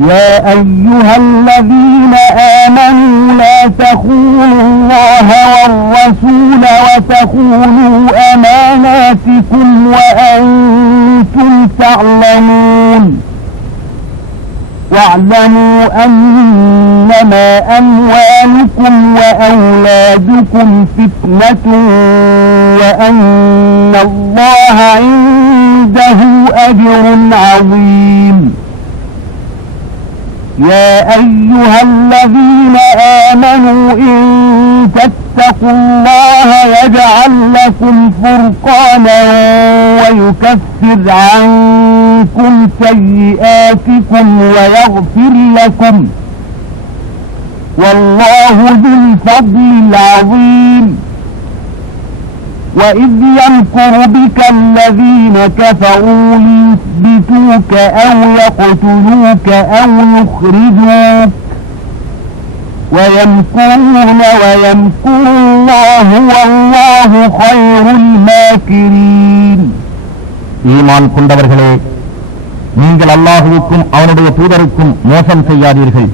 يا أيها الذين آمنوا لا تخونوا الله والرسول وتخونوا أماناتكم وأنتم تعلمون واعلموا أنما أموالكم وأولادكم فتنة وأن الله عنده أجر عظيم يا أيها الذين آمنوا إن تتقوا الله يجعل لكم فرقانا ويكفر عنكم سيئاتكم ويغفر لكم والله ذو الفضل العظيم وإذ يمكر بك الذين كفروا ليثبتوك أو يقتلوك أو يخرجوك ويمكرون ويمكر الله والله خير الماكرين. ஈமான் கொண்டவர்களே, நீங்கள் அல்லாஹுவுக்கும் அவனுடைய தூதருக்கும் மோசம் செய்யாதீர்கள்.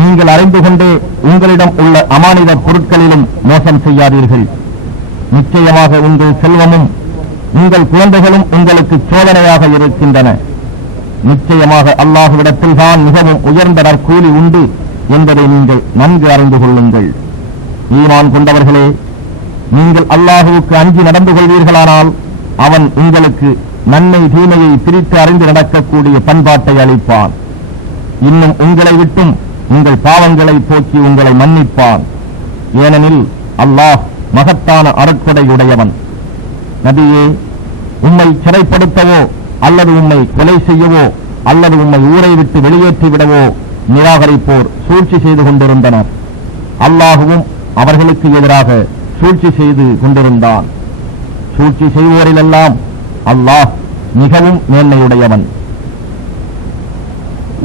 நீங்கள் அறிந்து கொண்டே உங்களிடம் உள்ள அமானித பொருட்களிலும் மோசம் செய்யாதீர்கள். நிச்சயமாக உங்கள் செல்வமும் உங்கள் குழந்தைகளும் உங்களுக்கு சோதனையாக இருக்கின்றன. நிச்சயமாக அல்லாஹுவிடத்தில் தான் மிகவும் உயர்ந்த நற்கூலி உண்டு என்பதை நீங்கள் நன்கு அறிந்து கொள்ளுங்கள். ஈமான் கொண்டவர்களே, நீங்கள் அல்லாஹுவுக்கு அஞ்சி நடந்து கொள்வீர்களானால் அவன் உங்களுக்கு நன்மை தீமையை பிரித்து அறிந்து நடக்கக்கூடிய பண்பாட்டை அளிப்பான். இன்னும் உங்களை விட்டும் உங்கள் பாவங்களை போக்கி உங்களை மன்னிப்பான். ஏனெனில் அல்லாஹ் மகத்தான அருட்கொடையுடையவன். நபியே, உம்மை சிறைப்படுத்தவோ அல்லது உம்மை கொலை செய்யவோ அல்லது உம்மை ஊரை விட்டு வெளியேற்றிவிடவோ நிராகரிப்போர் சூழ்ச்சி செய்து கொண்டிருந்தனர். அல்லாஹுவும் அவர்களுக்கு எதிராக சூழ்ச்சி செய்து கொண்டிருந்தான். சூழ்ச்சி செய்வோரிலெல்லாம் அல்லாஹ் மிகவும் மேன்மையுடையவன்.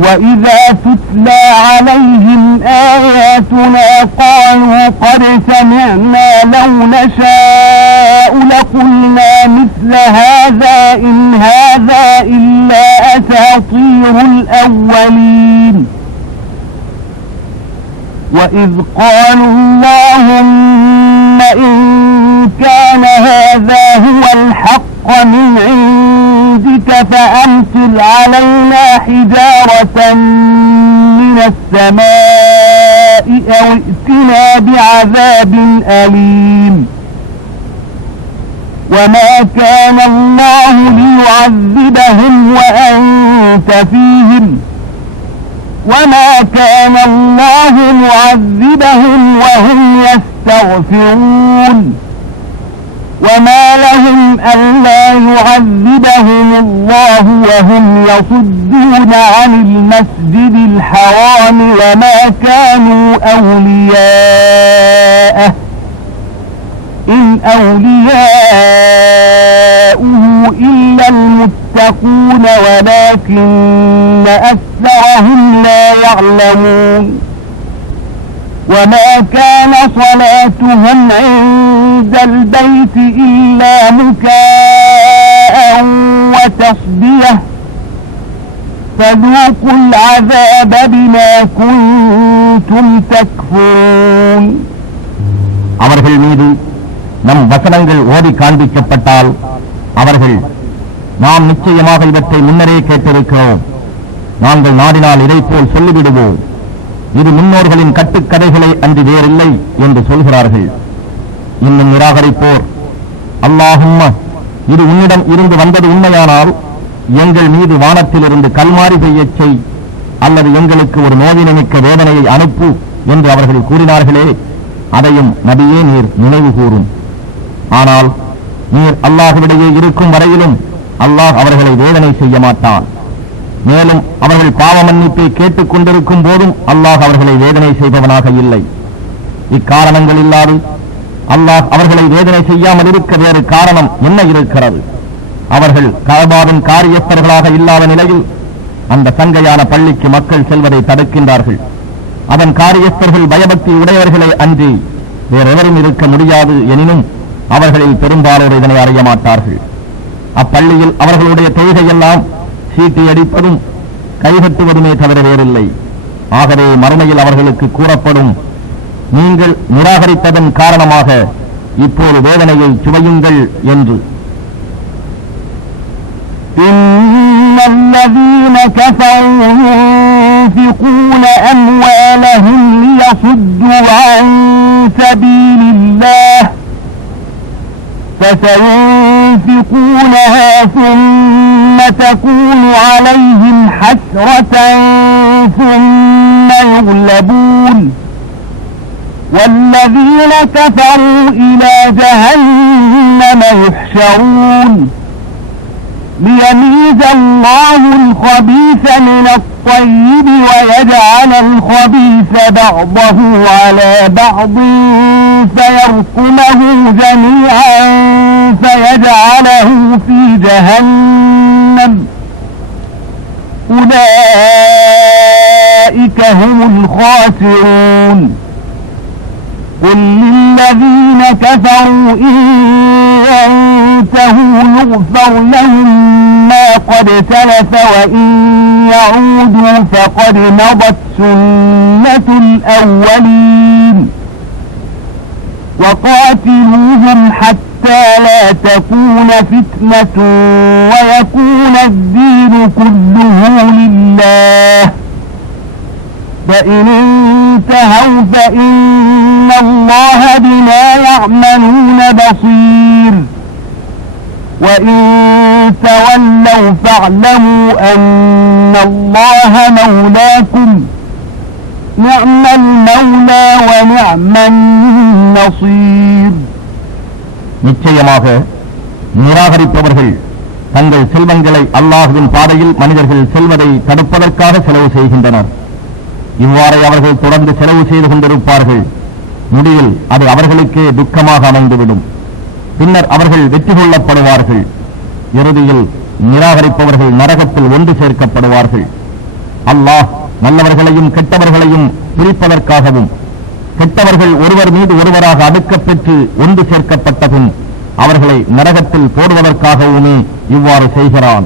وَإِذَا تُتْلَى عَلَيْهِمْ آيَاتُنَا قَالُوا قَدْ سَمِعْنَا لَوْ نَشَاءُ لَقُلْنَا مِثْلَ هَذَا إِنْ هَذَا إِلَّا أَسَاطِيرُ الْأَوَّلِينَ وَإِذْ قَالُوا اللَّهُمَّ إِنْ كَانَ هَذَا هُوَ الْحَقَّ مِنْ عِنْدِكَ فَأَمْطِرْ عَلَيْنَا حِجَارَةً مِنَ السَّمَاءِ أَوْ ائْتِنَا بِعَذَابٍ أَلِيمٍ وَمَا كَانَ اللَّهُ لِيُعَذِّبَهُمْ وَأَنْتَ فِيهِمْ وَمَا كَانَ اللَّهُ مُعَذِّبَهُمْ وَهُمْ يَسْتَغْفِرُونَ وَمَا لَهُمْ أَلَّا يُعَذِّبَهُمُ اللَّهُ وَهُمْ يَصُدُّونَ عَنِ الْمَسْجِدِ الْحَرَامِ وَمَا كَانُوا أَوْلِيَاءَهُ إِنْ أَوْلِيَاؤُهُ إِلَّا الْمُتَّقُونَ وَلَكِنَّ أَكْثَرَهُمْ لَا يَعْلَمُونَ وَمَا كَانَ صَلَاتُهُمْ عِندَ الْبَيْتِ إِلَّا مُكَاءً وَتَصْدِيَةً فَذُوقُوا الْعَذَابَ بِمَا كُنتُمْ تَكْفُرُونَ. அவர்கள் மீது நம் வசனங்கள் ஓதி காண்பிக்கப்பட்டால் அவர்கள், நாம் நிச்சயமாக இவற்றை முன்னரே கேட்டிருக்கிறோம், நாங்கள் நாடினால் இதைப்போல் சொல்லிவிடுவோம், இது முன்னோர்களின் கட்டுக்கதைகளை அன்று வேறில்லை என்று சொல்கிறார்கள். இன்னும் நிராகரிப்போர், அல்லாஹும்ம, இது உன்னிடம் இருந்து வந்தது உண்மையானால் எங்கள் மீது வானத்திலிருந்து கல்மாரி பெய்யச் செய், அல்லது எங்களுக்கு ஒரு நோயினமிக்க வேதனையை அனுப்பு என்று அவர்கள் கூறினார்களே, அதையும் நபியே நீர் நினைவு கூறும். ஆனால் நீர் அல்லாஹ்விடையே இருக்கும் வரையிலும் அல்லாஹ் அவர்களை வேதனை செய்ய மாட்டான். மேலும் அவர்கள் பாவ மன்னிப்பை கேட்டுக் கொண்டிருக்கும் போதும் அல்லாஹ் அவர்களை வேதனை செய்பவனாக இல்லை. இக்காரணங்கள் இல்லாது அல்லாஹ் அவர்களை வேதனை செய்யாமல் இருக்க வேறு காரணம் என்ன இருக்கிறது? அவர்கள் கஅபாவின் காரியஸ்தர்களாக இல்லாத நிலையில் அந்த சங்கையான பள்ளிக்கு மக்கள் செல்வதை தடுக்கின்றார்கள். அதன் காரியஸ்தர்கள் பயபக்தி உடையவர்களை அன்றி வேறெவரும் இருக்க முடியாது. எனினும் அவர்களில் பெரும்பாலோர் இதனை அறிய மாட்டார்கள். அப்பள்ளியில் அவர்களுடைய தொழுகையெல்லாம் சீட்டி அடிப்பதும் கைகட்டுவதுமே தவிர வேறில்லை. ஆகவே மறுமையில் அவர்களுக்கு கூறப்படும், நீங்கள் நிராகரித்ததன் காரணமாக இப்போது வேதனையை சுவையுங்கள் என்று. إن الذين كفروا ينفقون أموالهم ليصدوا عن سبيل الله فسينفقونها ثم تكون عليهم حسرة ثم يغلبون والذين كفروا إلى جهنم يحشرون ليميز الله الخبيث من الطيب ويجعل الخبيث بعضه على بعض فيركمه جميعا فيجعله في جهنم أولئك هم الخاسرون قل للذين كفروا إن ينتهوا يغفر لهم ما قد سلف وإن يعودوا فقد مضت سنة الأولين وقاتلوهم حتى لا تكون فتنة ويكون الدين كله لله فإن انتهوا فإن الله بما يعملون بصير وإن تولوا فاعلموا أن الله مولاكم نعم المولى ونعم النصير. நிச்சயமாக நிராகரிப்பவர்கள் தங்கள் செல்வங்களை அல்லாஹ்வின் பாதையில் மனிதர்கள் செல்வதை தடுப்பதற்காக செலவு செய்கின்றனர். இவ்வாறே அவர்கள் தொடர்ந்து செலவு செய்து கொண்டிருப்பார்கள். முடிவில் அது அவர்களுக்கே துக்கமாக அமைந்துவிடும். பின்னர் அவர்கள் வெற்றி கொள்ளப்படுவார்கள். இறுதியில் நிராகரிப்பவர்கள் நரகத்தில் ஒன்று சேர்க்கப்படுவார்கள். அல்லாஹ் நல்லவர்களையும் கெட்டவர்களையும் பிரிப்பதற்காகவும் கெட்டவர்கள் ஒருவர் மீது ஒருவராக அடுக்கப் பெற்று ஒன்று சேர்க்கப்பட்ட பின் அவர்களை நரகத்தில் போடுவதற்காகவுமே இவ்வாறு செய்கிறான்.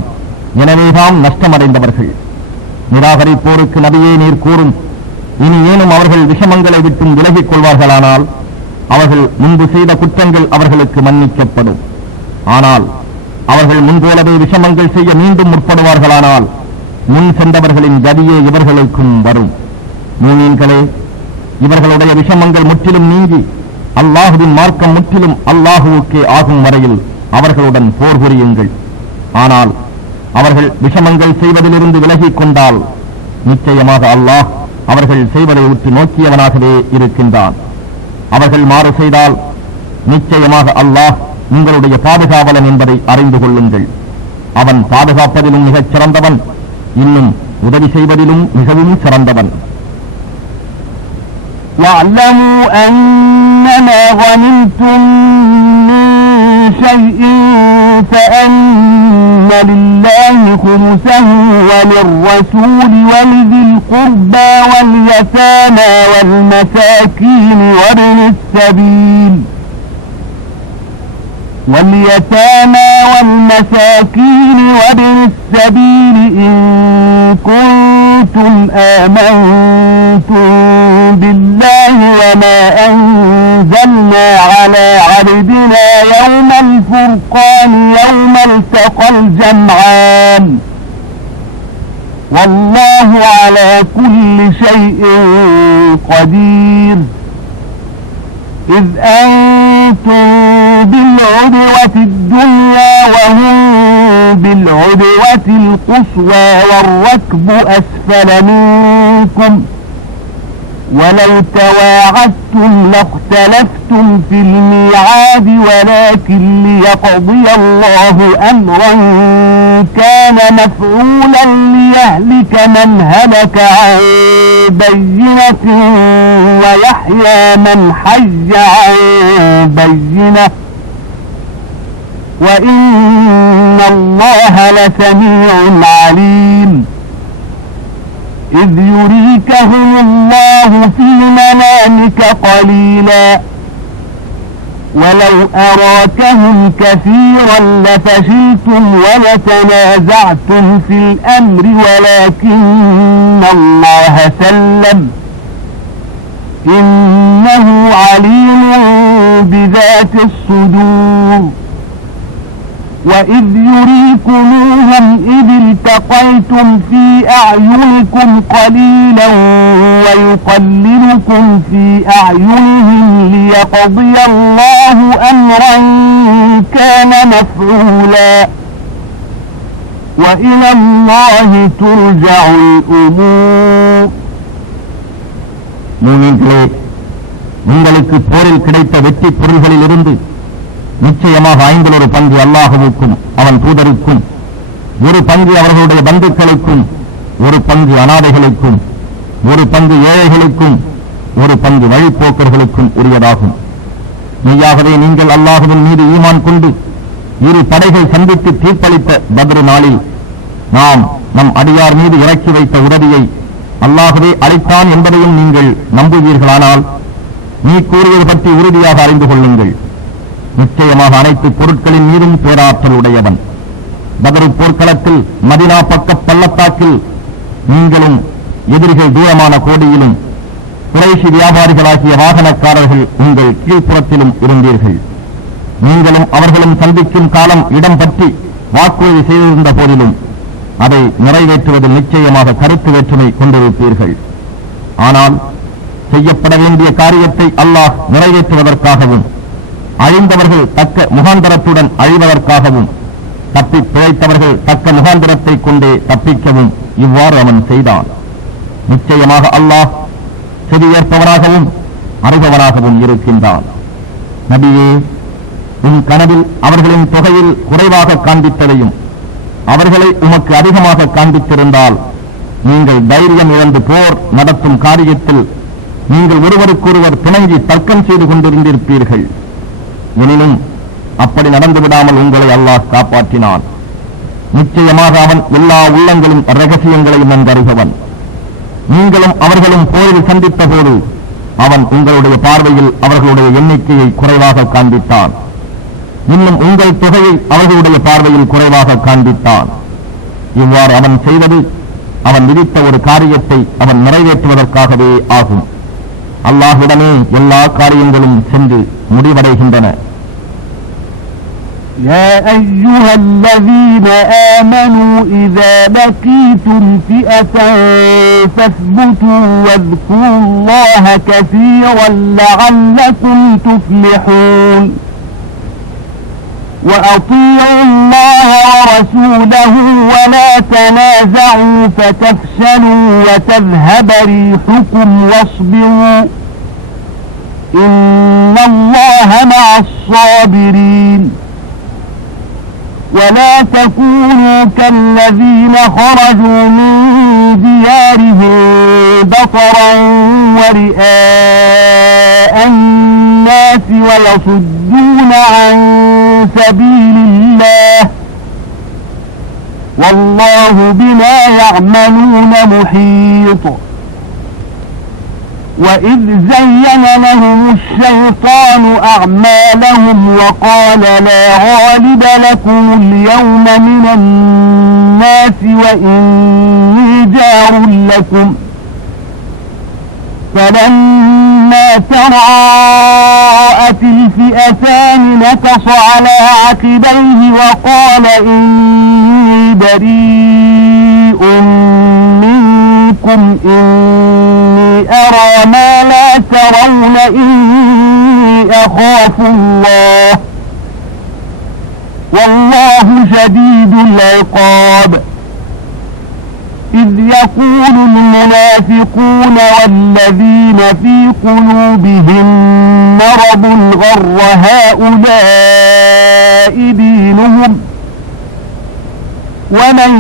எனவேதான் நஷ்டமடைந்தவர்கள். நிராகரிப்போருக்கு நபியே நீர் கூறும், இனி ஏனும் அவர்கள் விஷமங்களை விட்டும் விலகிக் கொள்வார்களானால் அவர்கள் முன்பு செய்த குற்றங்கள் அவர்களுக்கு மன்னிக்கப்படும். ஆனால் அவர்கள் முன்போலவே விஷமங்கள் செய்ய மீண்டும் முற்படுவார்களானால் முன் சென்றவர்களின் கதியே இவர்களுக்கும் வரும். மூமீன்களே, இவர்களுடைய விஷமங்கள் முற்றிலும் நீங்கி அல்லாஹுவின் மார்க்கம் முற்றிலும் அல்லாஹுவுக்கே ஆகும் வரையில் அவர்களுடன் போர் புரியுங்கள். ஆனால் அவர்கள் விஷமங்கள் செய்வதிலிருந்து விலகிக் கொண்டால் நிச்சயமாக அல்லாஹ் அவர்கள் செய்வதை உற்று நோக்கியவனாகவே இருக்கின்றான். அவர்கள் மாறு செய்தால் நிச்சயமாக அல்லாஹ் உங்களுடைய பாதுகாவலன் என்பதை அறிந்து கொள்ளுங்கள். அவன் பாதுகாப்பதிலும் மிகச் சிறந்தவன், இன்னும் உதவி செய்வதிலும் மிகவும் சிறந்தவன். واعلموا أنما غنمتم من شيء فأن لله خمسه وللرسول ولذي القربى واليتامى والمساكين وابن السبيل إن كنتم آمنتم بالله وما أنزلنا على عبدنا يوم الفرقان يوم التقى الجمعان والله على كل شيء قدير إذ أنتم بالعدوة الدنيا وهم بالعدوة القصوى والركب أسفل منكم ولو تواعدتم لاختلفتم في الميعاد ولكن ليقضي الله أمرا كان مفعولا ليهلك من هلك عن بينة ويحيى من حي عن بينة وإن الله لسميع عليم إذ يريكهم الله في منامك قليلا ولو أراكهم كثيرا لفشلتم ولتنازعتم في الأمر ولكن الله سلم إنه عليم بذات الصدور وإذ يريكموهم إذ التقيتم في أعينكم قليلا ويقللكم في أعينهم ليقضي الله أمرا كان مفعولا وإلى الله ترجع الأمور. மூமின்களே, உங்களுக்கு போரில் கிடைத்த வெற்றி பொருள்களில் இருந்து நிச்சயமாக 5 பங்கு அல்லாஹ்வுக்கும் அவன் தூதருக்கும், 1 பங்கு அவர்களுடைய பந்துக்களுக்கும், 1 பங்கு அனாதைகளுக்கும், 1 பங்கு ஏழைகளுக்கும், 1 பங்கு வழிப்போக்கர்களுக்கும் உரியதாகும். மெய்யாகவே நீங்கள் அல்லாஹ்வின் மீது ஈமான் கொண்டு 2 படைகள் சந்தித்து தீர்ப்பளித்த பத்ர் நாளில் நாம் நம் அடியார் மீது இறக்கி வைத்த உதவியை அல்லாஹ்வே அளித்தான் என்பதையும் நீங்கள் நம்புவீர்களானால் நீ கூறுவது பற்றி உறுதியாக அறிந்து கொள்ளுங்கள். நிச்சயமாக அனைத்து பொருட்களின் மீதும் பேராற்றல் உடையவன். பத்ர் போர்க்களத்தில் மதீனா பக்க பள்ளத்தாக்கில் நீங்களும் எதிரிகள் தூரமான கோடியிலும் குறைஷி வியாபாரிகளாகிய வாகனக்காரர்கள் உங்கள் கீழ்ப்புறத்திலும் இருந்தீர்கள். நீங்களும் அவர்களும் சந்திக்கும் காலம் இடம் பற்றி வாக்குறுதி செய்திருந்த போதிலும் அதை நிறைவேற்றுவதில் நிச்சயமாக கருத்து வேற்றுமை கொண்டிருப்பீர்கள். ஆனால் செய்யப்பட வேண்டிய காரியத்தை அல்லாஹ் நிறைவேற்றுவதற்காகவும் அழிந்தவர்கள் தக்க முகாந்தரத்துடன் அழிவதற்காகவும் தப்பி பிழைத்தவர்கள் தக்க முகாந்தரத்தை கொண்டே தப்பிக்கவும் இவ்வாறு அவன் செய்தான். நிச்சயமாக அல்லாஹ் செவியேற்பவனாகவும் அறிபவனாகவும் இருக்கின்றான். நபியே, உன் கனவில் அவர்களின் தொகையில் குறைவாக காண்பித்ததையும் அவர்களை உமக்கு அதிகமாக காண்பித்திருந்தால் நீங்கள் தைரியம் இழந்து போர் நடத்தும் காரியத்தில் நீங்கள் ஒருவருக்கொருவர் பிணங்கி தர்க்கம் செய்து கொண்டிருந்திருப்பீர்கள். எனினும் அப்படி நடந்துவிடாமல் உங்களை அல்லாஹ் காப்பாற்றினான். நிச்சயமாக அவன் எல்லா உள்ளங்களின் ரகசியங்களையும் நன்கறிபவன். நீங்களும் அவர்களும் போரில் சந்தித்த போது அவன் உங்களுடைய பார்வையில் அவர்களுடைய எண்ணிக்கையை குறைவாக காண்பித்தான். இன்னும் உங்கள் தொகையை அவர்களுடைய பார்வையில் குறைவாக காண்பித்தான். இவ்வாறு அவன் செய்வது அவன் விதித்த ஒரு காரியத்தை அவன் நிறைவேற்றுவதற்காகவே ஆகும். அல்லாஹ்விடமே எல்லா காரியங்களும் சென்று முடிவடைகின்றன. يا أيها الذين آمنوا إذا لقيتم فئة فاثبتوا واذكروا الله كثيرا لعلكم تفلحون وأطيعوا الله ورسوله ولا تنازعوا فتفشلوا وتذهب ريحكم واصبروا إن الله مع الصابرين ولا تكونوا كالذين خرجوا من ديارهم بطرا ورئاء الناس ويصدون عن سبيل الله والله بما يعملون محيط وإذ زين لهم الشيطان أعمالهم وقال لا غالب لكم اليوم من الناس وإني جار لكم فلما تراءت الفئتان نكص على عقبيه وقال إني بريء منكم إني أرى ما لا ترون إني أخاف الله والله شديد العقاب إذ يقول المنافقون والذين في قلوبهم مرض غر هؤلاء دينهم ومن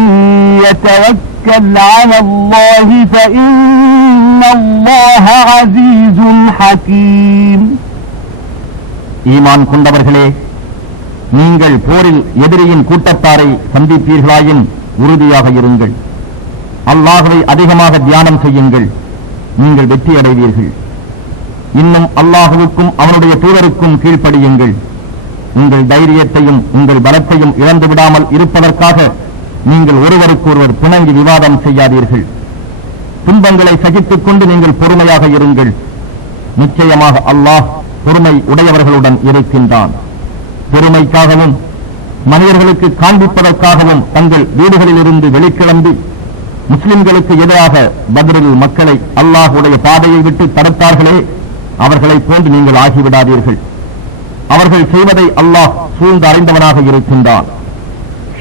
يتوكل على الله فإن الله عزيز حكيم. ஈமான் கொண்டவர்களே, நீங்கள் போரில் எதிரியின் கூட்டத்தாரை சந்திப்பீர்களாயின் உறுதியாக இருங்கள். அல்லாஹ்வை அதிகமாக தியானம் செய்யுங்கள், நீங்கள் வெற்றி அடைவீர்கள். இன்னும் அல்லாஹுவுக்கும் அவனுடைய தூதருக்கும் கீழ்ப்படியுங்கள். உங்கள் தைரியத்தையும் உங்கள் பலத்தையும் இழந்து விடாமல் இருப்பதற்காக நீங்கள் ஒருவருக்கொருவர் பிணங்கி விவாதம் செய்யாதீர்கள். துன்பங்களை சகித்துக் கொண்டு நீங்கள் பொறுமையாக இருங்கள். நிச்சயமாக அல்லாஹ் பொறுமை உடையவர்களுடன் இருக்கின்றான். பொறுமைக்காகவும் மனிதர்களுக்கு காண்பிப்பதற்காகவும் தங்கள் வீடுகளிலிருந்து வெளிக்கிளம்பி முஸ்லிம்களுக்கு எதிராக பத்ரில் மக்களை அல்லாஹுடைய பாதையை விட்டு தடுத்தார்களே, அவர்களைப் போன்று நீங்கள் ஆகிவிடாதீர்கள். அவர்கள் செய்வதை அல்லாஹ் சூழ்ந்து அறிந்தவனாக இருக்கின்றான்.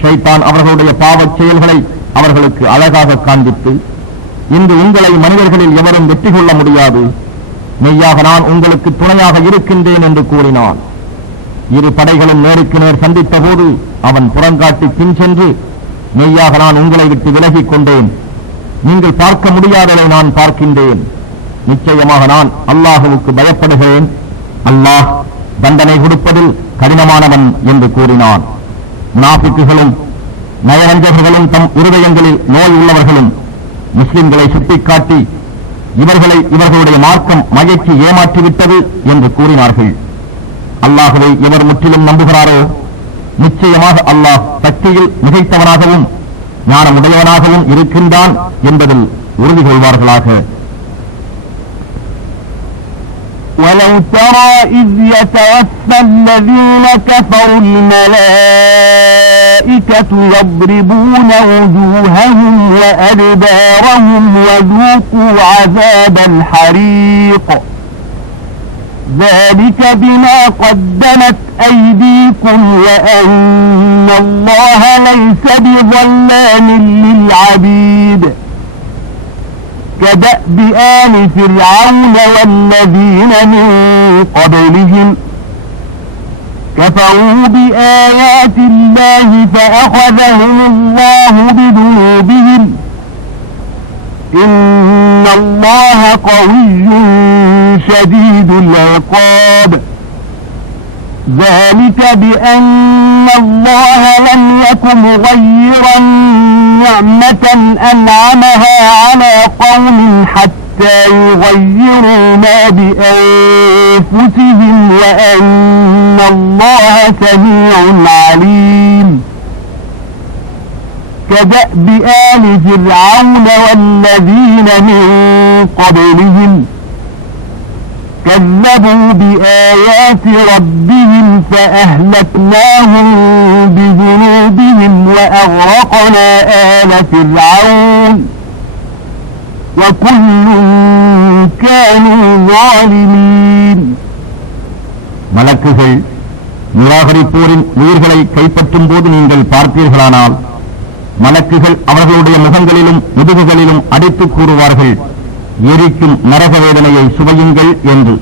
ஷைத்தான் அவர்களுடைய பாவச் செயல்களை அவர்களுக்கு அழகாக காண்பித்து, இன்று உங்களை மனிதர்களில் எவரும் வெற்றி கொள்ள முடியாது, மெய்யாக நான் உங்களுக்கு துணையாக இருக்கின்றேன் என்று கூறினான். இரு படைகளும் நேருக்கு நேர் சந்தித்த போது அவன் புறங்காட்டி பின் சென்று, மெய்யாக நான் உங்களை விட்டு விலகிக் கொண்டேன், நீங்கள் பார்க்க முடியாததை நான் பார்க்கின்றேன், நிச்சயமாக நான் அல்லாஹுவுக்கு பயப்படுகிறேன், அல்லாஹ் தண்டனை கொடுப்பதில் கடினமானவன் என்று கூறினான். முனாஃபிக்குகளும் நயவஞ்சகர்களும் தம் இருதயங்களில் நோய் உள்ளவர்களும் முஸ்லிம்களை சுட்டிக்காட்டி இவர்களை இவர்களுடைய மார்க்கம் மயக்கி ஏமாற்றிவிட்டது என்று கூறினார்கள். அல்லாஹுவை எவர் முற்றிலும் நம்புகிறாரோ, நிச்சயமாக அல்லாஹ் சக்தியில் மிகைத்தவனாகவும் ஞானமுடையவனாகவும் இருக்கின்றான் என்பதில் உறுதி கொள்வார்களாக. وَلَوْ تَرَى إِذْ يَتَوَفَّى الَّذِينَ كَفَرُوا الْمَلَائِكَةُ يَضْرِبُونَ وُجُوهَهُمْ وَأَدْبَارَهُمْ وَذُوقُوا عَذَابَ الْحَرِيقِ ذَلِكَ بِمَا قَدَّمَتْ أَيْدِيكُمْ وَأَنَّ اللَّهَ لَيْسَ بِظَلَّامٍ لِلْعَبِيدِ كدأب آل فرعون والذين من قبلهم كفروا بآيات الله فأخذهم الله بذنوبهم إن الله قوي شديد العقاب ذلك بأن الله لم يكن مغيرا نعمة أنعمها على قوم حتى يغيروا ما بأنفسهم وأن الله سميع عليم كدأب آل فرعون والذين من قبلهم كذبوا بآيات ربهم فأهلكناهم بذنوبهم وأغرقنا آل فرعون وكل كانوا ظالمين. மலக்குகள் நிராகரிப்போரின் உயிர்களை கைப்பற்றும் போது நீங்கள் பார்த்தீர்களானால், மலக்குகள் அவர்களுடைய முகங்களிலும் முதுகுகளிலும் அடித்து கூறுவார்கள், எரிக்கும் நரக வேதனையை சுவையுங்கள் என்று.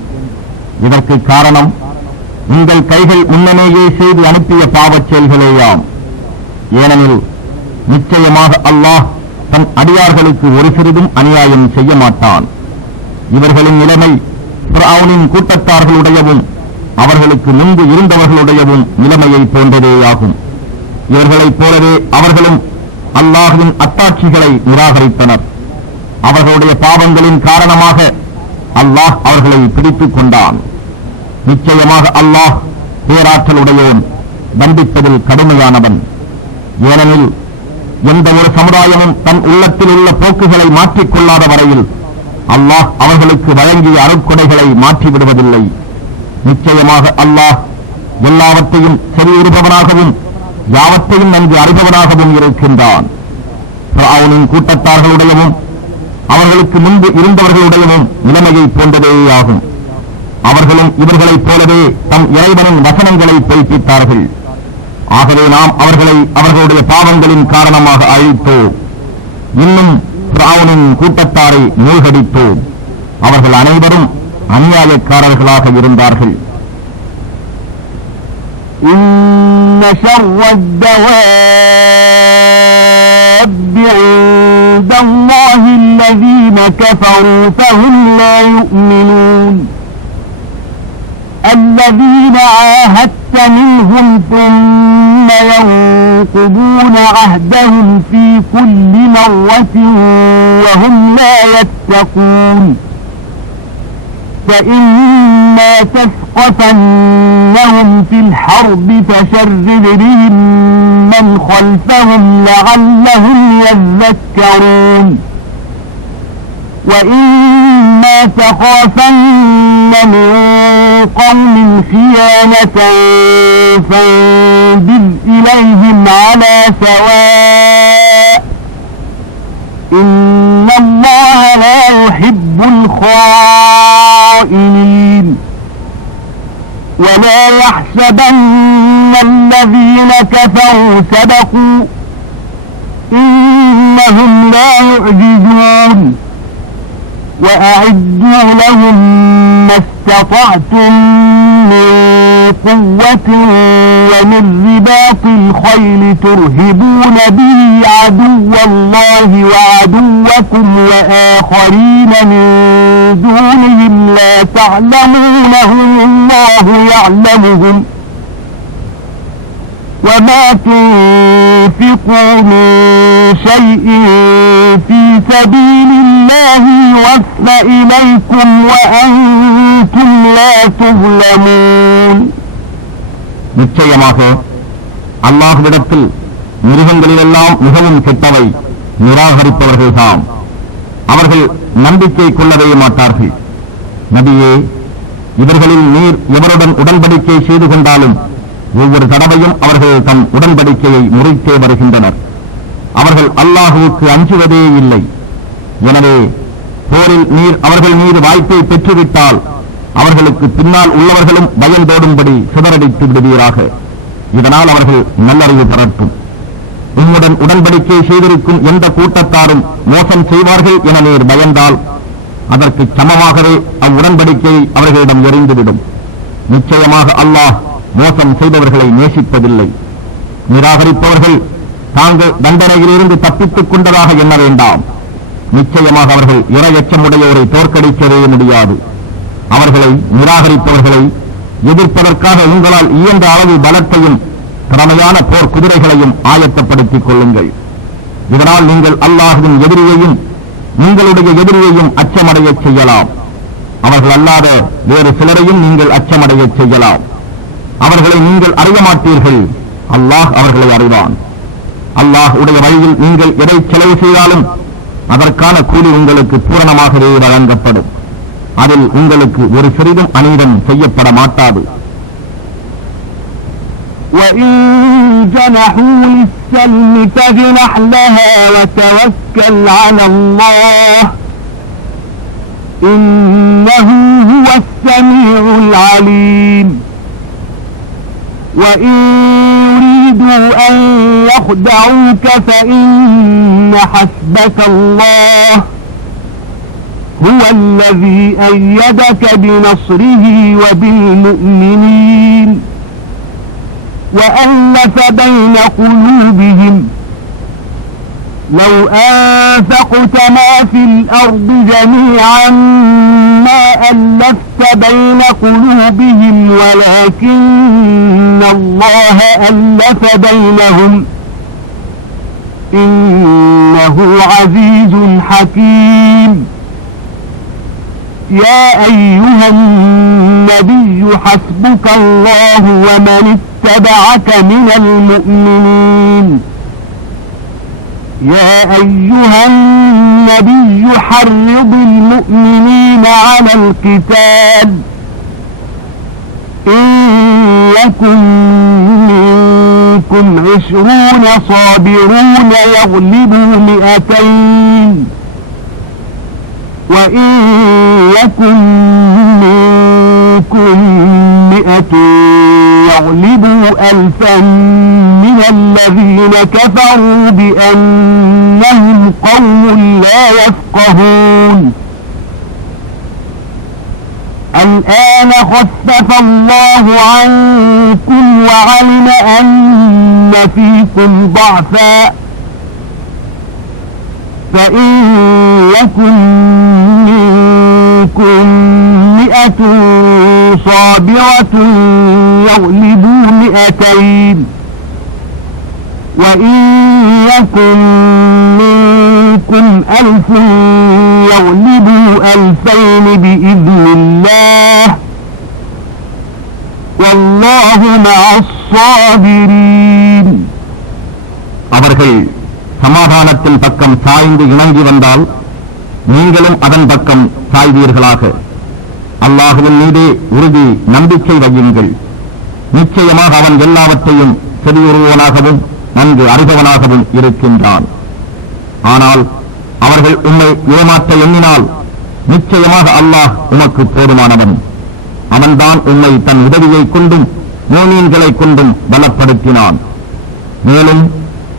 இதற்கு காரணம் உங்கள் கைகள் முன்னமேயே செய்து அனுப்பிய பாவச் செயல்களேயாம். ஏனெனில் நிச்சயமாக அல்லாஹ் தன் அடியார்களுக்கு ஒரு சிறிதும் அநியாயம் செய்ய மாட்டான். இவர்களின் நிலைமை ஃபிரௌனின் கூட்டத்தார்களுடையவும் அவர்களுக்கு முன்பு இருந்தவர்களுடையவும் நிலைமையை போன்றதேயாகும். இவர்களைப் போலவே அவர்களும் அல்லாஹ்வின் அத்தாட்சிகளை நிராகரித்தனர். அவர்களுடைய பாவங்களின் காரணமாக அல்லாஹ் அவர்களை பிடித்துக் கொண்டான். நிச்சயமாக அல்லாஹ் பேராற்றலுடையோன், தண்டிப்பதில் கடுமையானவன். ஏனெனில் எந்த ஒரு சமுதாயமும் தன் உள்ளத்தில் உள்ள போக்குகளை மாற்றிக்கொள்ளாத வரையில் அல்லாஹ் அவர்களுக்கு வழங்கிய அருட்கொடைகளை மாற்றிவிடுவதில்லை. நிச்சயமாக அல்லாஹ் எல்லாவற்றையும் செவியுறுபவனாகவும் யாவற்றையும் நன்கு அறிபவனாகவும் இருக்கின்றான். ஃபிரௌனின் கூட்டத்தார்களுடையவும் அவர்களுக்கு முன்பு இருந்தவர்களுடையவும் நிலைமையை போன்றதேயாகும். அவர்களும் இவர்களைப் போலவே தம் இறைவனின் வசனங்களை பொய்ப்பித்தார்கள். ஆகவே நாம் அவர்களை அவர்களுடைய பாவங்களின் காரணமாக அழித்தோம். இன்னும் ஃபிரௌனின் கூட்டத்தாரை மூழ்கடித்தோம். அவர்கள் அனைவரும் அநியாயக்காரர்களாக இருந்தார்கள். إن شر الدواب عند الله الذين كفروا فهم لا يؤمنون الذين عاهدت منهم ثم ينقضون عهدهم في كل مرة وهم لا يتقون فإما تثقفنهم في الحرب فشرد بهم من خلفهم لعلهم يذكرون وإما تخافن من قوم خيانة فانبذ إليهم على سواء إن الله لا يحب الخائنين ولا يحسبن الذين كفروا سبقوا إنهم لا يعجزون وأعدوا لهم ما استطعتم من قوة ومن رباط الخيل ترهبون به عدو الله وعدوكم وآخرين من دونهم لا تعلمونهم الله يعلمهم وما تنفقوا من شيء في سبيل الله يوفى إليكم وأنتم لا تظلمون. நிச்சயமாக அல்லாஹ்விடத்தில் மிருகங்களிலெல்லாம் மிகவும் கெட்டவை நிராகரிப்பவர்கள்தாம். அவர்கள் நம்பிக்கை கொள்ளவே மாட்டார்கள். நபியே, இவர்களில் நீர் எவருடன் உடன்படிக்கை செய்து கொண்டாலும் ஒவ்வொரு தடவையும் அவர்கள் தம் உடன்படிக்கையை முறித்தே வருகின்றனர். அவர்கள் அல்லாஹுவுக்கு அஞ்சுவதே இல்லை. எனவே போரில் நீர் அவர்கள் மீது வாய்ப்பை பெற்றுவிட்டால் அவர்களுக்கு பின்னால் உள்ளவர்களும் பயந்தோடும்படி சிதறடித்து விடுவீராக. இதனால் அவர்கள் நல்லறிவு பெறட்டும். உம்முடன் உடன்படிக்கை செய்திருக்கும் எந்த கூட்டத்தாரும் மோசம் செய்வார்கள் என நீர் பயந்தால் அதற்கு சமமாகவே அவ்வுடன்படிக்கையை அவர்களிடம் எறிந்துவிடும். நிச்சயமாக அல்லாஹ் மோசம் செய்பவர்களை நேசிப்பதில்லை. நிராகரிப்பவர்கள் தாங்கள் தண்டனையிலிருந்து தப்பித்துக் கொண்டதாக எண்ண வேண்டாம். நிச்சயமாக அவர்கள் இரையச்சமுடையோரை தோற்கடிக்கவே முடியாது. அவர்களை நிராகரிப்பவர்களை எதிர்ப்பதற்காக உங்களால் இயன்ற அளவு பலத்தையும் திறமையான போர் குதிரைகளையும் ஆயத்தப்படுத்திக் கொள்ளுங்கள். இதனால் நீங்கள் அல்லாஹ்வின் எதிரியையும் உங்களுடைய எதிரியையும் அச்சமடைய செய்யலாம். அவர்கள் அல்லாத வேறு சிலரையும் நீங்கள் அச்சமடைய செய்யலாம். அவர்களை நீங்கள் அறிய மாட்டீர்கள். அல்லாஹ் அவர்களை அறிவான். அல்லாஹ் உடைய வழியில் நீங்கள் எதை செலவு செய்தாலும் அதற்கான கூலி உங்களுக்கு பூரணமாகவே வழங்கப்படும். அதில் உங்களுக்கு ஒரு சிறிதும் அநீதம் செய்யப்பட மாட்டாது. وَإِن جَنَحُوا لِلسَّلْمِ فَاجْنَحْ لَهَا وَتَوَكَّلْ عَلَى اللَّهِ إِنَّهُ هُوَ السَّمِيعُ الْعَلِيمُ وَإِن يُرِيدُوا أَن يَخْدَعُوكَ فَإِنَّ حَسْبَكَ اللَّهُ هُوَ الَّذِي أَيَّدَكَ بِنَصْرِهِ وَبِالْمُؤْمِنِينَ وَأَلَّفَ بَيْنَ قُلُوبِهِمْ لَوْ أَنفَقْتَ مَا فِي الْأَرْضِ جَمِيعًا مَا أَلَّفْتَ بَيْنَ قُلُوبِهِمْ وَلَكِنَّ اللَّهَ أَلَّفَ بَيْنَهُمْ إِنَّهُ عَزِيزٌ حَكِيمٌ يَا أَيُّهَا النَّبِيُّ حَسْبُكَ اللَّهُ وَمَنِ اتَّبَعَكَ مِنَ الْمُؤْمِنِينَ يَا أَيُّهَا النَّبِيُّ حَرِّضِ الْمُؤْمِنِينَ عَلَى الْقِتَالِ إِن يَكُن مِّنكُمْ 20 صَابِرُونَ يَغْلِبُوا 200 وَإِن يَكُن مِّنكُم 100 يَغْلِبُوا 1000 مِّنَ الَّذِينَ كَفَرُوا بِأَنَّهُمْ قَوْمٌ لَّا يَفْقَهُونَ الْآنَ خَفَّفَ اللَّهُ عَنكُمْ وَعَلِمَ أَنَّ فِيكُمْ ضَعْفًا فَإِن يَكُن مِّنكُم 100 صَابِرَةٌ يَغْلِبُوا 200 وَإِن يَكُن مِّنكُمْ 1000 يَغْلِبُوا ألفين بإذن الله والله مع الصابرين. அவர்கள் சமாதானத்தின் பக்கம் சாய்ந்து இணங்கி வந்தால் நீங்களும் அதன் பக்கம் சாய்வீர்களாக. அல்லாஹுவின் மீதே உறுதி நம்பிக்கை வையுங்கள். நிச்சயமாக அவன் எல்லாவற்றையும் செவியுறுவனாகவும் நன்கு அறிபவனாகவும் இருக்கின்றான். ஆனால் அவர்கள் உம்மை ஏமாற்ற எண்ணினால் நிச்சயமாக அல்லாஹ் உமக்கு போதுமானவன். அவன்தான் உம்மை தன் உதவியை கொண்டும் மூமீன்களை கொண்டும் பலப்படுத்தினான். மேலும்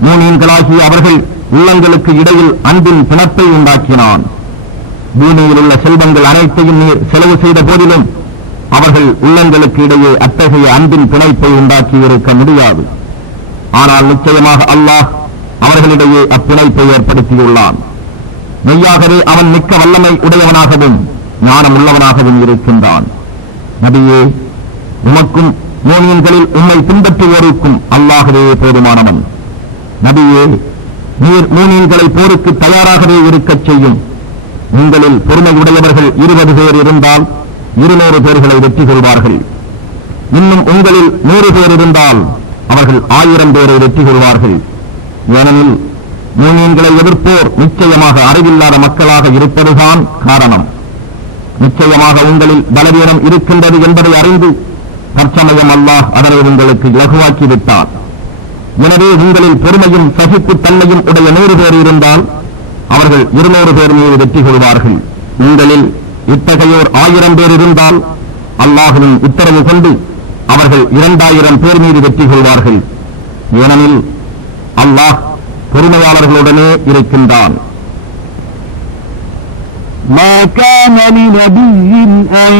மூமீன்களாகிய அவர்கள் உள்ளங்களுக்கு இடையில் அன்பின் பிணத்தை உண்டாக்கினான். பூமியில் உள்ள செல்வங்கள் அனைத்தையும் நீர் செலவு செய்த போதிலும் அவர்கள் உள்ளங்களுக்கு இடையே அத்தகைய அன்பின் பிணைப்பை உண்டாக்கி இருக்க முடியாது. ஆனால் நிச்சயமாக அல்லாஹ் அவர்களிடையே அப்பிணைப்பை ஏற்படுத்தியுள்ளான். மெய்யாகவே அவன் மிக்க வல்லமை உடையவனாகவும் ஞானம் உள்ளவனாகவும் இருக்கின்றான். நபியே, உமக்கும் மூமீன்களில் உம்மை பின்பற்றுவோருக்கும் அல்லாஹ்வே போதுமானவன். நபியே, நீர் மூமீன்களை போருக்கு தயாராகவே இருக்கச் செய்யும். உங்களில் பொறுமையுடையவர்கள் 20 பேர் இருந்தால் 200 பேர்களை வெற்றி கொள்வார்கள். இன்னும் உங்களில் 100 பேர் இருந்தால் அவர்கள் 1000 பேரை வெற்றி கொள்வார்கள். ஏனெனில் மூமீன்களை எதிர்ப்போர் நிச்சயமாக அறிவில்லாத மக்களாக இருப்பதுதான் காரணம். நிச்சயமாக உங்களில் பலவீனம் இருக்கின்றது என்பதை அறிந்து தற்சமயம் அல்லாஹ் அதனை உங்களுக்கு இலகுவாக்கிவிட்டார். எனவே உங்களில் பொறுமையும் சகிப்புத் தன்மையும் உடைய 100 பேர் இருந்தால் அவர்கள் 200 பேர் மீது வெற்றி கொள்வார்கள். உங்களில் இத்தகையோர் 1000 பேர் இருந்தால் அல்லாஹ்வின் உத்தரவு கொண்டு அவர்கள் 2000 பேர் மீது வெற்றி கொள்வார்கள். ஏனெனில் அல்லாஹ் பொறுமையாளர்களுடனே இருக்கின்றான். ما كان لنبي أن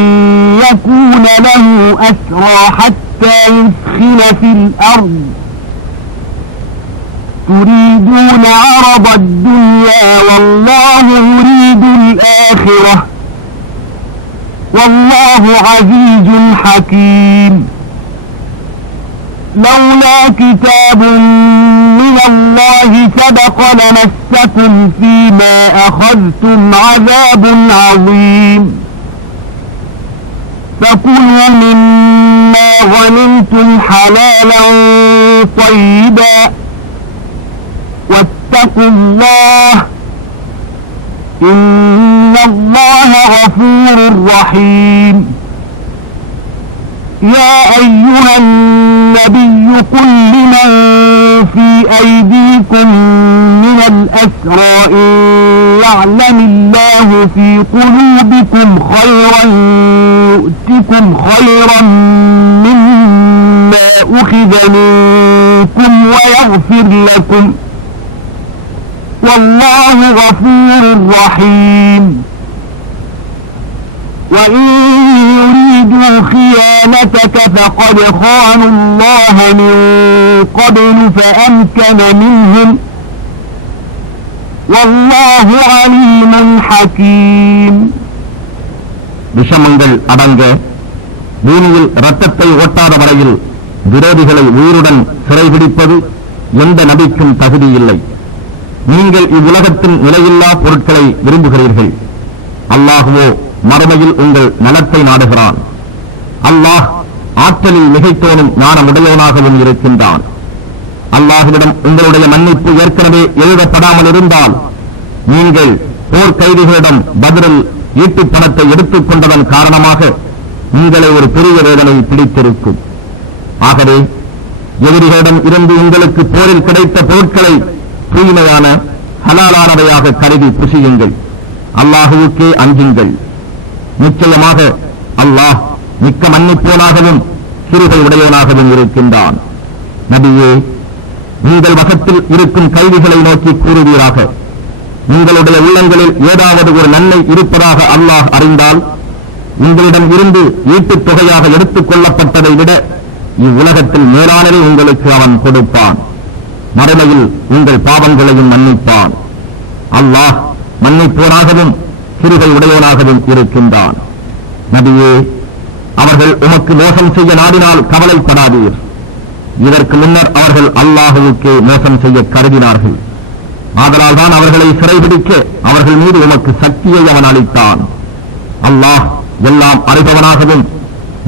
يكون له أسرى حتى يثخن في الأرض تريدون عرض الدنيا والله يريد الآخرة والله عزيز حكيم. لولا كتاب من الله سبق لمسكم فيما أخذتم عذاب عظيم. فكلوا مما غنمتم حلالا طيبا واتقوا الله إن الله غفور رحيم. يا أيها النبي قل لمن في أيديكم من الأسرى إن يعلم الله في قلوبكم خيرا يؤتكم خيرا مما أخذ منكم ويغفر لكم والله غفور رحيم. وإن يريدوا خيانتك فقد خانوا الله من قبل فأمكن منهم والله عليم حكيم. விஷமங்கள் அடங்க பூமியில் இரத்தத்தை ஓட்டாத வரையில் விரோதிகளை உயிருடன் சிறைபிடிப்பது எந்த நபிக்கும் தகுதியில்லை. நீங்கள் இவ்வுலகத்தின் நிலையில்லா பொருட்களை விரும்புகிறீர்கள். அல்லாஹ்வோ மறுமையில் உங்கள் நலத்தை நாடுகிறான். அல்லாஹ் ஆற்றலில் மிகைத்தோனும் ஞானமுடையவனாகவும் இருக்கின்றான். அல்லாஹ்விடம் உங்களுடைய மன்னிப்பு ஏற்கனவே எழுதப்படாமல் இருந்தால் நீங்கள் போர் கைதிகளிடம் பதிலில் ஈட்டுப் பணத்தை எடுத்துக் கொண்டதன் காரணமாக உங்களை ஒரு பெரிய வேதனை பிடித்திருக்கும். ஆகவே எதிரிகளிடம் இருந்து உங்களுக்கு போரில் கிடைத்த பொருட்களை தூய்மையான ஹலாலானவையாக கருதி புசியுங்கள். அல்லாஹுவுக்கே அஞ்சுங்கள். நிச்சயமாக அல்லாஹ் மிக்க மன்னிப்போனாகவும் கிருபை உடையவனாகவும் இருக்கின்றான். நபியே, உங்கள் வசத்தில் இருக்கும் கைதிகளை நோக்கி கூறுவீராக, உங்களுடைய உள்ளங்களில் ஏதாவது ஒரு நன்மை இருப்பதாக அல்லாஹ் அறிந்தால் உங்களிடம் இருந்து ஈட்டுத் தொகையாக எடுத்துக் கொள்ளப்பட்டதை விட இவ்வுலகத்தில் மேலானதை உங்களுக்கு அவன் கொடுப்பான். மறுமையில் உங்கள் பாவங்களையும் மன்னிப்பான். அல்லாஹ் மன்னிப்போனாகவும் கிருபை உடையவனாகவும் இருக்கின்றான். நபியே, அவர்கள் உமக்கு மோசம் செய்ய நாடினால் கவலைப்படாதீர். இதற்கு முன்னர் அவர்கள் அல்லாஹுவுக்கு மோசம் செய்ய கருதினார்கள். ஆதலால் தான் அவர்களை சிறைபிடிக்க அவர்கள் மீது உமக்கு சக்தியை அவன் அளித்தான். அல்லாஹ் எல்லாம் அறிபவனாகவும்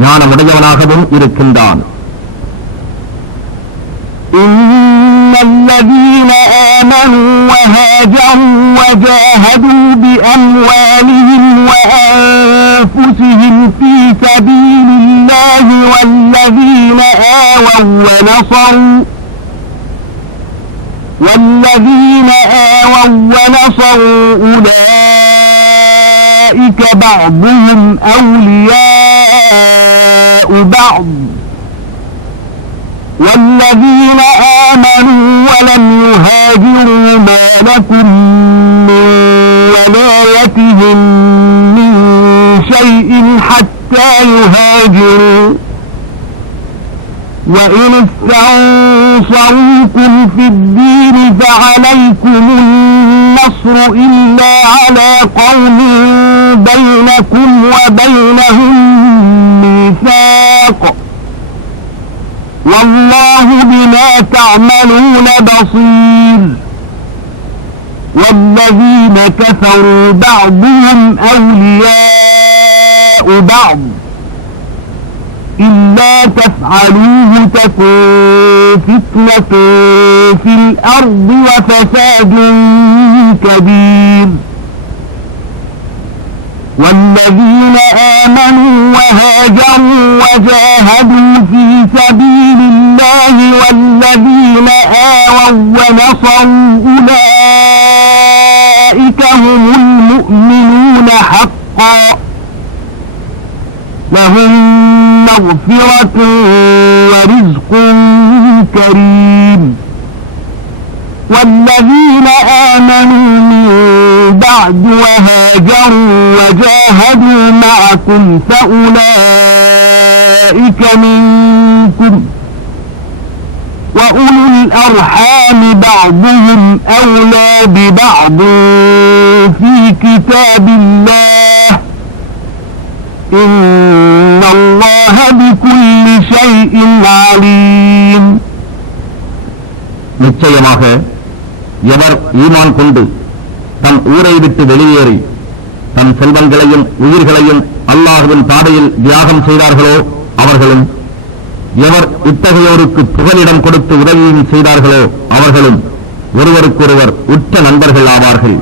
ஞானமுடையவனாகவும் இருக்கின்றான். إن الذين آمنوا وهاجروا وجاهدوا بأموالهم وأنفسهم في سبيل الله والذين آووا ونصروا أولئك بعضهم أولياء بعض والذين آمنوا ولم يهاجروا ما لكم من ولايتهم من شيء حتى يهاجروا وإن استنصروكم في الدين فعليكم النصر إلا على قوم بينكم وبينهم ميثاق والله بما تعملون بصير. والذين كفروا بعضهم أولياء بعض إلا تفعلوه تكن فتنة في الأرض وفساد كبير. والذين آمنوا وهاجروا وجاهدوا في سبيل الله والذين آووا ونصروا أولئك هم المؤمنون حقا لهم مغفرة ورزق كريم. والذين آمنوا من بعد وهاجروا وجاهدوا معكم فأولئك منكم وأولو الأرحام بعضهم أولى ببعض في كتاب الله إن الله بكل شيء عليم. நிச்சயமாக எவர் ஈமான் கொண்டு தன் ஊரை விட்டு வெளியேறி தன் செல்வங்களையும் உயிர்களையும் அல்லாஹ்வின் பாதையில் தியாகம் செய்தார்களோ அவர்களும், எவர் இத்தகையோருக்கு புகலிடம் கொடுத்து உதவியும் செய்தார்களோ அவர்களும் ஒருவருக்கொருவர் உற்ற நண்பர்கள் ஆவார்கள்.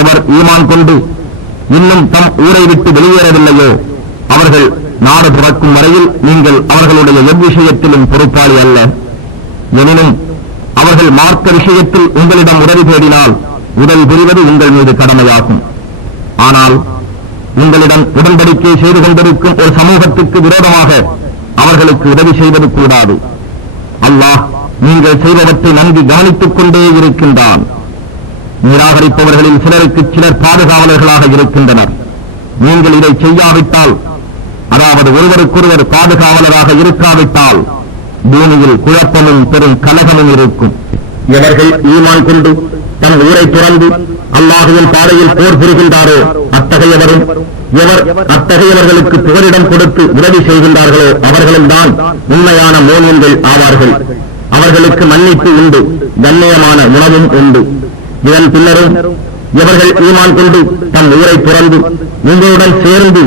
எவர் ஈமான் கொண்டு இன்னும் தம் ஊரை விட்டு வெளியேறவில்லையோ அவர்கள் நாடு துறக்கும் வரையில் நீங்கள் அவர்களுடைய எவ்விஷயத்திலும் பொறுப்பாளி அல்ல. எனினும் அவர்கள் மார்க்க விஷயத்தில் உங்களிடம் உதவி தேடினால் உதவி புரிவது உங்கள் மீது கடமையாகும். ஆனால் உங்களிடம் உடன்படிக்கை செய்து கொண்டிருக்கும் ஒரு சமூகத்துக்கு விரோதமாக அவர்களுக்கு உதவி செய்வது கூடாது. அல்லாஹ் நீங்கள் செய்வவற்றை நன்கு கவனித்துக் கொண்டே இருக்கின்றான். நிராகரிப்பவர்களில் சிலருக்கு சிலர் பாதுகாவலர்களாக இருக்கின்றனர். நீங்கள் இதை செய்யாவிட்டால், அதாவது ஒருவருக்கொருவர் பாதுகாவலராக இருக்காவிட்டால் பூமியில் குழப்பமும் பெரும் கலகமும் இருக்கும். எவர்கள் ஈமான் கொண்டு தன் ஊரை துறந்து அல்லாஹுவின் பாதையில் போர் புரிகின்றாரோ அத்தகையவரும், எவர் அத்தகையவர்களுக்கு புகலிடம் கொடுத்து உதவி செய்கின்றார்களோ அவர்களும் தான் உண்மையான மோமின்கள் ஆவார்கள். அவர்களுக்கு மன்னிப்பு உண்டு, கண்ணியமான உணவும் உண்டு. இதன் பின்னரும் எவர்கள் ஈமான் கொண்டு தன் ஊரை துறந்து உங்களுடன் சேர்ந்து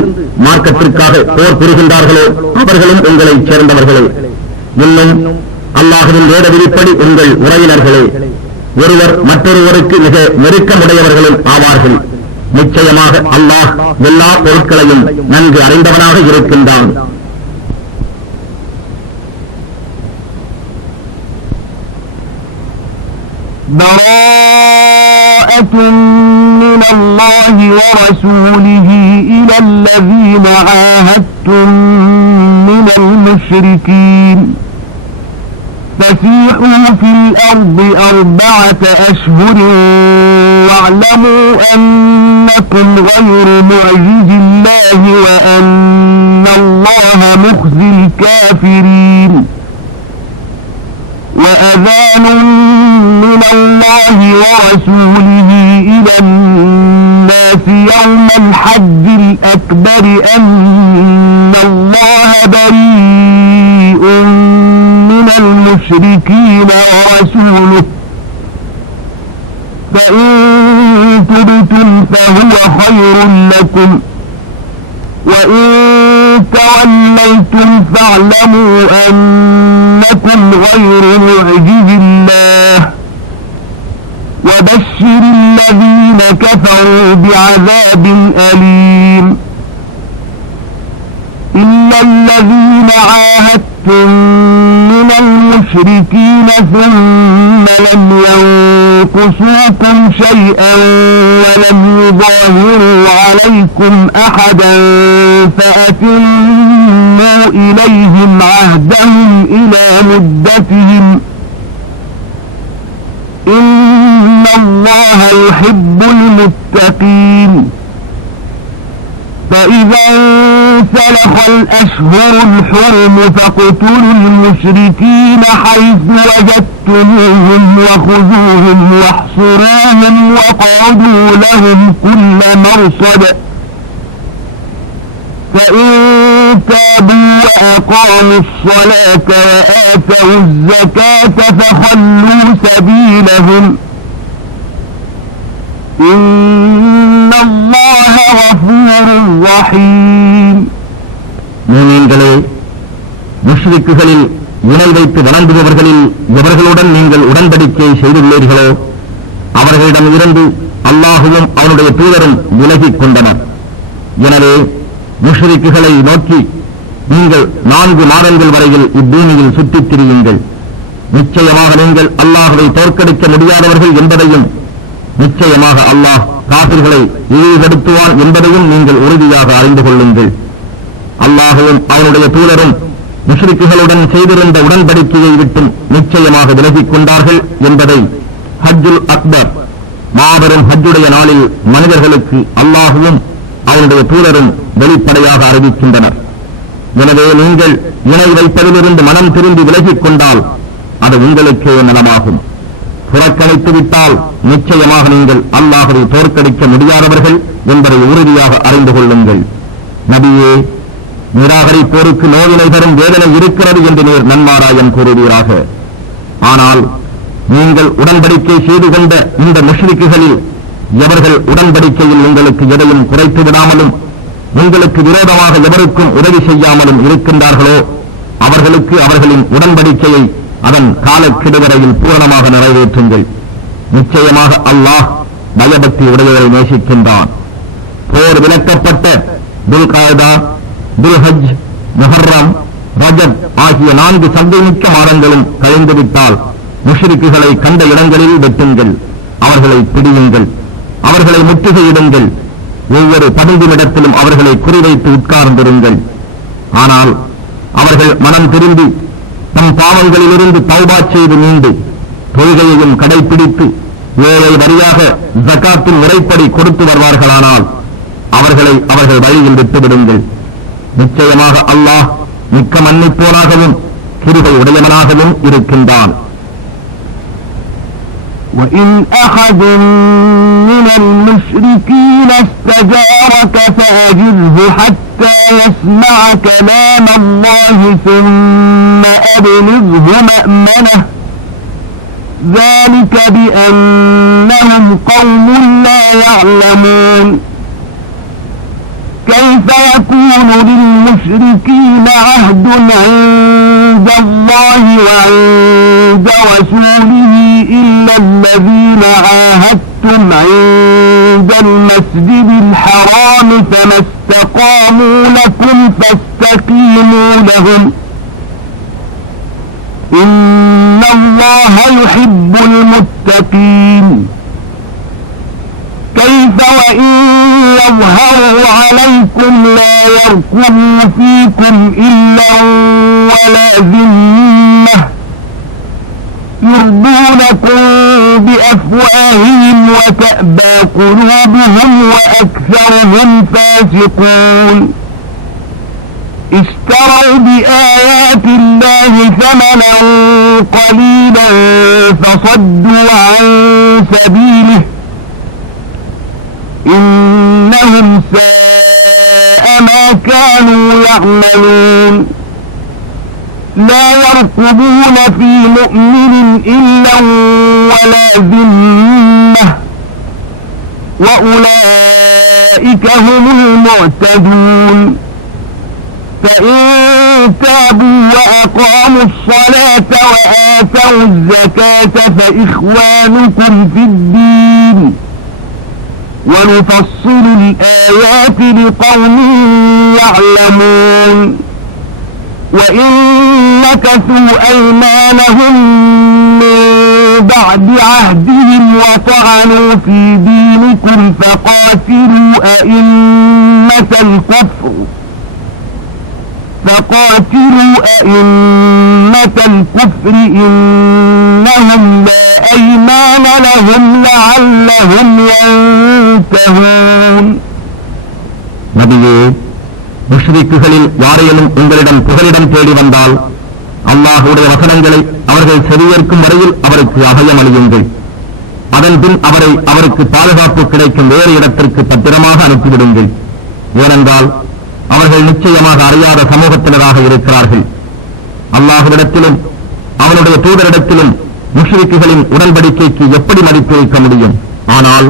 மார்க்கத்திற்காக போர் புரிகின்றார்களோ அவர்களும் உங்களைச் சேர்ந்தவர்களே. இன்னும் அல்லாஹுவின் வேத விதிப்படி உங்கள் உறவினர்களே, ஒருவர் மற்றொருவருக்கு மிக நெருக்கமுடையவர்களும் ஆவார்கள். நிச்சயமாக அல்லாஹ் எல்லா பொருட்களையும் நன்கு அறிந்தவனாக இருக்கின்றான். براءة من الله ورسوله إلى الذين عاهدتم من المشركين فسيحوا في الأرض 4 أشهر واعلموا أنكم غير معجز الله وأن الله مخزي الكافرين. وأذان من الله ورسوله إلى الناس يوم الحج الأكبر أن الله بريء من المشركين ورسوله فإن تبتم فهو خير لكم الذين كفروا بعذاب أليم إلا الذين عاهدتم من المشركين ثم لم ينقصوكم شيئا ولم يظاهروا عليكم أحدا فأتموا إليهم عهدهم إلى مدتهم إن الله يحب المتقين فإذا انسلخ الأشهر الحرم فاقتلوا المشركين حيث وجدتموهم وخذوهم واحصروهم واقعدوا لهم كل مرصد فإن تابوا وأقاموا الصلاة وآتوا الزكاة فخلوا سبيلهم إن الله غفور رحيم. மூமின்களே, முஷ்ரிக்குகளில் இணை வைத்து வணங்குபவர்களில் எவர்களுடன் நீங்கள் உடன்படிக்கை செய்துள்ளீர்களோ அவர்களிடம் இருந்து அல்லாஹுவும் அவனுடைய தூதரும் விலகிக் கொண்டனர். எனவே முஷ்ரிக்குகளை நோக்கி, நீங்கள் 4 மாதங்கள் வரையில் இப்பூமியில் சுற்றித் திரியுங்கள். நிச்சயமாக நீங்கள் அல்லாஹுவை தோற்கடிக்க முடியாதவர்கள் என்பதையும், நிச்சயமாக அல்லாஹ் காபிர்களை இழிவுபடுத்துவான் என்பதையும் நீங்கள் உறுதியாக அறிந்து கொள்ளுங்கள். அல்லாஹுவும் அவனுடைய தூதரும் முஷ்ரிக்குகளுடன் செய்திருந்த உடன்படிக்கையை விட்டும் நிச்சயமாக விலகிக் கொண்டார்கள் என்பதை ஹஜ்ஜுல் அக்பர், மாபெரும் ஹஜ்ஜுடைய நாளில் மனிதர்களுக்கு அல்லாஹுவும் அவனுடைய தூதரும் வெளிப்படையாக அறிவிக்கின்றனர். எனவே நீங்கள் இணை வைப்பதிலிருந்து மனம் திரும்பி விலகிக் கொண்டால் அது உங்களுக்கே நலமாகும். புறக்கணித்து விட்டால் நிச்சயமாக நீங்கள் அல்லாஹ்வை தோற்கடிக்க முடியாதவர்கள் என்பதை உறுதியாக அறிந்து கொள்ளுங்கள். நபியே, நிராகரிப்போருக்கு நோயினை தரும் வேதனை இருக்கிறது என்று நீர் நன்மாராயம் கூறுவீராக. ஆனால் நீங்கள் உடன்படிக்கை செய்து கொண்ட இந்த முஷ்ரிக்குகளில் எவர்கள் உடன்படிக்கையில் உங்களுக்கு எதையும் குறைத்து விடாமலும் உங்களுக்கு விரோதமாக எவருக்கும் உதவி செய்யாமலும் இருக்கின்றார்களோ அவர்களுக்கு அவர்களின் உடன்படிக்கையை அதன் காலக்கெடு வரையில் பூரணமாக நிறைவேற்றுங்கள். நிச்சயமாக அல்லாஹ் பயபக்தி உடையவரை நேசிக்கின்றான். போர் விலக்கப்பட்ட துல்காய்தா, துல்ஹஜ், முஹர்ரம், ரஜப் ஆகிய 4 சந்தைமிக்க மாதங்களும் கழிந்துவிட்டால் முஷ்ரிக்குகளை கண்ட இடங்களில் வெட்டுங்கள், அவர்களை பிடியுங்கள், அவர்களை முற்றுகையிடுங்கள், ஒவ்வொரு பதுங்குமிடத்திலும் அவர்களை குறிவைத்து உட்கார்ந்திருங்கள். ஆனால் அவர்கள் மனம் திரும்பி தம் பாவங்களிலிருந்து தௌபா செய்து மீண்டு தொழுகையையும் கடைபிடித்து ஏழை வரியாக ஜகாத்தின் முறைப்படி கொடுத்து வருவார்களானால் அவர்களை அவர்கள் வழியில் விட்டுவிடுங்கள். நிச்சயமாக அல்லாஹ் மிக்க மன்னிப்போனாகவும் கிருபை உடையவனாகவும் இருக்கின்றான். وَإِنْ أَحَدٌ مِّنَ الْمُشْرِكِينَ اسْتَجَارَكَ فَأَجِرْهُ حَتَّى يَسْمَعَ كَلَامَ اللَّهِ ثُمَّ أَبْلِغْهُ مَأْمَنَهُ ذَلِكَ بِأَنَّهُمْ قَوْمٌ لَّا يَعْلَمُونَ كيف يكون للمشركين عهد عند الله وعند رسوله إلا الذين عاهدتم عند المسجد الحرام فما استقاموا لكم فاستقيموا لهم إن الله يحب المتقين كيف وإن يظهروا عليكم لا يرقبوا فيكم إلا ولا ذمة يرضونكم بأفواههم وتأبى قلوبهم وأكثرهم فاسقون اشتروا بآيات الله ثمنا قليلا فصدوا عن سبيله إنهم ساء ما كانوا يعملون لا يرقبون في مؤمن إلا ولا ذمة وأولئك هم المعتدون فإن تابوا وأقاموا الصلاة وآتوا الزكاة فإخوانكم في الدين ونفصل الآيات لقوم يعلمون وإن نكثوا أيمانهم من بعد عهدهم وطعنوا في دينكم فقاتلوا أئمة الكفر إنهم لا أيمان لهم لعلهم ينتهون. நபியே, முஷ்ரிக்குகளில் யாரேனும் உங்களிடம் புகலிடம் தேடி வந்தால் அல்லாஹுடைய வசனங்களை அவர்கள் செவியேற்கும் வரையில் அவருக்கு அபயமளியுங்கள். அதன்பின் அவருக்கு பாதுகாப்பு கிடைக்கும் வேறு இடத்திற்கு பத்திரமாக அனுப்பிவிடுங்கள். ஏனென்றால் அவர்கள் நிச்சயமாக அறியாத சமூகத்தினராக இருக்கிறார்கள். அல்லாஹுவிடத்திலும் அவனுடைய தூதரிடத்திலும் முஷ்ரிக்குகளின் உடன்படிக்கைக்கு எப்படி மதிப்பிருக்க முடியும்? ஆனால்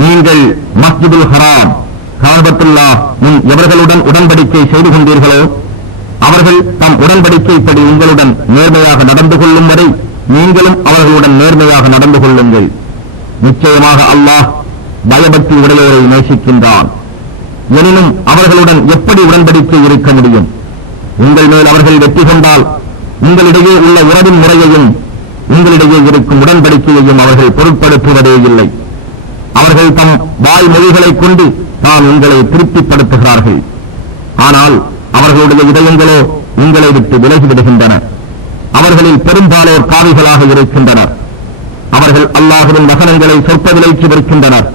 நீங்கள் மஸ்ஜிதுல் ஹராம் காபத்துல்லாஹ் முன் எவர்களுடன் உடன்படிக்கை செய்து கொண்டீர்களோ அவர்கள் தம் உடன்படிக்கைப்படி உங்களுடன் நேர்மையாக நடந்து கொள்ளும் வரை நீங்களும் அவர்களுடன் நேர்மையாக நடந்து கொள்ளுங்கள். நிச்சயமாக அல்லாஹ் பயபக்தி உடையோரை நேசிக்கின்றான். எனினும் அவர்களுடன் எப்படி உடன்படிக்கை இருக்க முடியும்? உங்கள் மேல் அவர்கள் வெற்றி கொண்டால் உங்களிடையே உள்ள உறவின் முறையையும் உங்களிடையே இருக்கும் உடன்படிக்கையையும் அவர்கள் பொருட்படுத்துவதே இல்லை. அவர்கள் தம் வாய்மொழிகளைக் கொண்டு தான் உங்களை திருப்திப்படுத்துகிறார்கள். ஆனால் அவர்களுடைய இதயங்களோ உங்களை விட்டு விலகிவிடுகின்றன. அவர்களில் பெரும்பாலோர் காவிகளாக இருக்கின்றனர். அவர்கள் அல்லாஹ்வின் வசனங்களை சொற்ப விலைக்கு விற்கின்றனர்.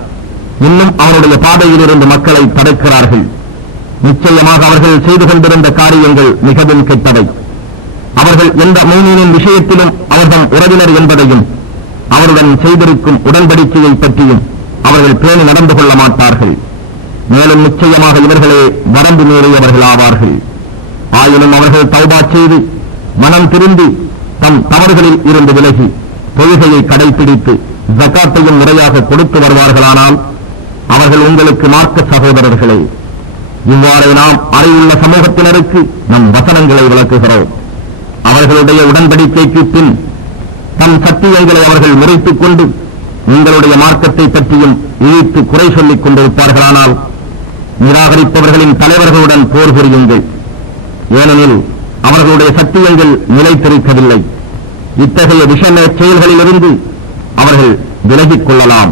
இன்னும் அவருடைய பாதையிலிருந்து மக்களை தடுக்கிறார்கள். நிச்சயமாக அவர்கள் செய்து கொண்டிருந்த காரியங்கள் மிகவும் கெட்டவை. அவர்கள் எந்த மூமினின் விஷயத்திலும் அவர்கள் உறவினர் என்பதையும் அவருடன் செய்திருக்கும் உடன்படிக்கையை பற்றியும் அவர்கள் பேணி நடந்து கொள்ள மாட்டார்கள். மேலும் நிச்சயமாக இவர்களே வரம்பு மீறியவர்கள் ஆவார்கள். ஆயினும் அவர்கள் தௌபா செய்து மனம் திரும்பி தம் தவறுகளில் இருந்து விலகி தொழுகையை கடைபிடித்து ஜகாத்தையும் முறையாக கொடுத்து வருவார்களானால் அவர்கள் உங்களுக்கு மார்க்க சகோதரர்களே. இவ்வாறு நாம் அறிவுள்ள சமூகத்தினருக்கு நம் வசனங்களை விளக்குகிறோம். அவர்களுடைய உடன்படிக்கைக்கு பின் தம் சத்தியங்களை அவர்கள் முறைத்துக் கொண்டு உங்களுடைய மார்க்கத்தை பற்றியும் இழித்து குறை சொல்லிக் கொண்டிருப்பார்களானால் நிராகரிப்பவர்களின் தலைவர்களுடன் போர் புரியுங்கள். ஏனெனில் அவர்களுடைய சத்தியங்கள் நிலைத்திருக்கவில்லை. இத்தகைய விஷம செயல்களிலிருந்து அவர்கள் விலகிக் கொள்ளலாம்.